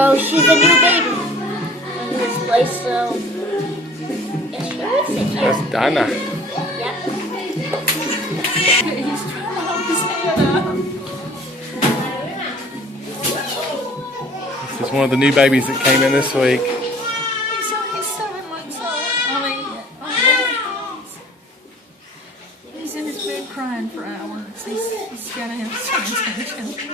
So she's a new baby in this place, so yeah, she gotta sit here. That's Dana. Yep. He's trying to hold his head up. This is one of the new babies that came in this week. He's 7 months old. He's in his bed crying for hours. He's gotta have some attention.